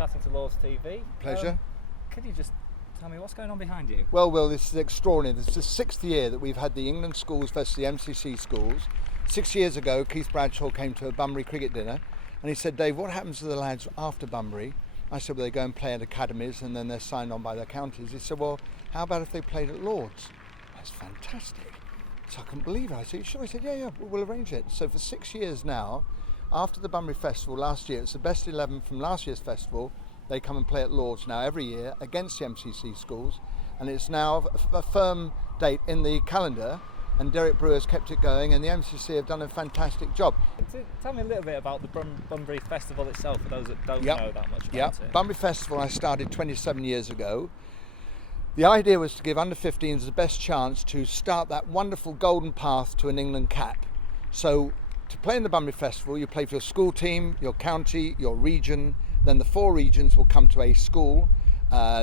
chatting to Lords TV. Pleasure. Could you just tell me what's going on behind you? Well, Will, this is extraordinary. This is the 6th year that we've had the England Schools versus the MCC schools. 6 years ago, Keith Bradshaw came to a Bunbury cricket dinner and he said, Dave, what happens to the lads after Bunbury? I said, well, they go and play at academies and then they're signed on by their counties. He said, well, how about if they played at Lords? That's fantastic. So I couldn't believe it. I said, sure? He said, yeah, we'll arrange it. So for 6 years now, after the Bunbury Festival last year, it's the best 11 from last year's festival. They come and play at Lords now every year against the MCC schools, and it's now a firm date in the calendar, and Derek Brewer's kept it going, and the MCC have done a fantastic job. Tell me a little bit about the Bunbury Festival itself for those that don't know that much about it. Bunbury Festival I started 27 years ago. The idea was to give under 15s the best chance to start that wonderful golden path to an England cap. So to play in the Bunbury Festival, you play for your school team, your county, your region. Then the 4 regions will come to a school.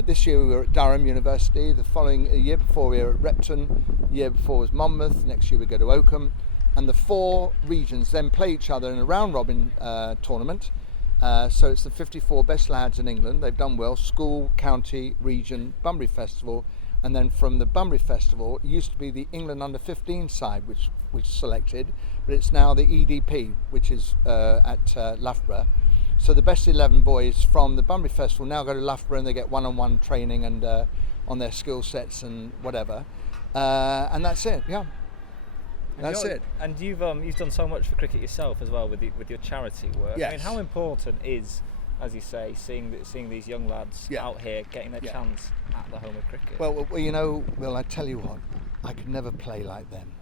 This year we were at Durham University, the following year before we were at Repton, the year before was Monmouth, next year we go to Oakham. And the 4 regions then play each other in a round robin tournament. So it's the 54 best lads in England. They've done well, school, county, region, Bunbury Festival. And then from the Bunbury Festival, it used to be the England under 15 side which selected, but it's now the EDP, which is at Loughborough. So the best 11 boys from the Bunbury Festival now go to Loughborough and they get one-on-one training and on their skill sets and whatever, and that's it. Yeah, that's it. And you've done so much for cricket yourself as well with your charity work. Yes. I mean, how important is, as you say, seeing these young lads out here getting their chance at the home of cricket? Well, you know, Will, I tell you what, I could never play like them.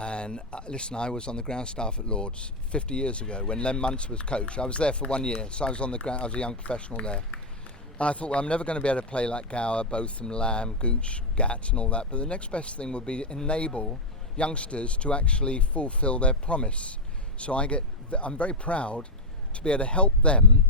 And listen, I was on the ground staff at Lords 50 years ago when Len Muntz was coach. I was there for 1 year, so I was on the ground. I was a young professional there. And I thought, well, I'm never going to be able to play like Gower, Botham, Lamb, Gooch, Gatt and all that. But the next best thing would be enable youngsters to actually fulfil their promise. So I'm very proud to be able to help them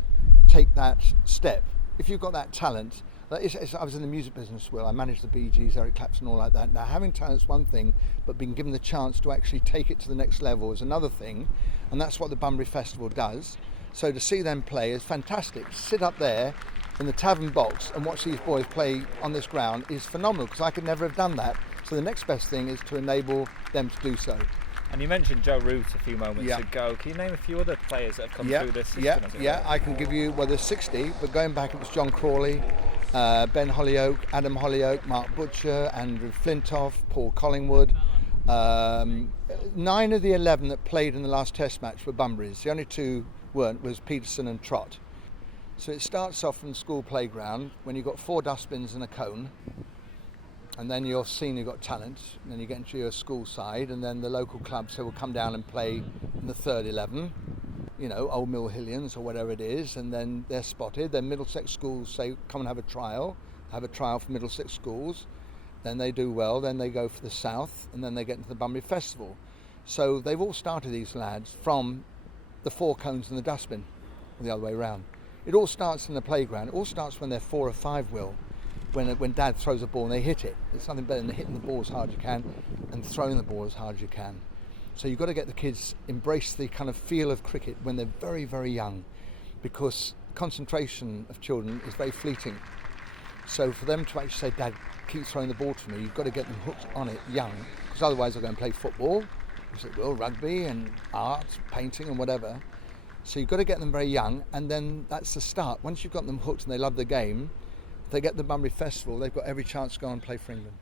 take that step. If you've got that talent, I was in the music business, Will. I managed the Bee Gees, Eric Clapton, all like that. Now, having talent's one thing, but being given the chance to actually take it to the next level is another thing, and that's what the Bunbury Festival does. So to see them play is fantastic. Sit up there in the tavern box and watch these boys play on this ground is phenomenal, because I could never have done that. So the next best thing is to enable them to do so. And you mentioned Joe Root a few moments ago. Can you name a few other players that have come through this system? Yeah, I can give you, well, there's 60, but going back it was John Crawley, Ben Hollyoak, Adam Hollyoak, Mark Butcher, Andrew Flintoff, Paul Collingwood. 9 of the 11 that played in the last test match were Bunburys. The only 2 weren't, was Peterson and Trott. So it starts off from the school playground when you've got 4 dustbins and a cone, and then you're seen you've got talent, and then you get into your school side, and then the local clubs will come down and play in the 3rd 11. You know, Old Mill Hillians or whatever it is, and then they're spotted. Then Middlesex schools say, come and have a trial for Middlesex schools. Then they do well, then they go for the South, and then they get into the Bunbury Festival. So they've all started, these lads, from the 4 cones in the dustbin, or the other way around. It all starts in the playground. It all starts when they're 4 or 5, Will. When Dad throws a ball and they hit it. There's nothing better than hitting the ball as hard as you can and throwing the ball as hard as you can. So you've got to get the kids embrace the kind of feel of cricket when they're very, very young, because concentration of children is very fleeting. So for them to actually say, Dad, keep throwing the ball to me, you've got to get them hooked on it young, because otherwise they'll go and play football, which they will, rugby and art, painting and whatever. So you've got to get them very young, and then that's the start. Once you've got them hooked and they love the game, if they get the Bunbury Festival, they've got every chance to go and play for England.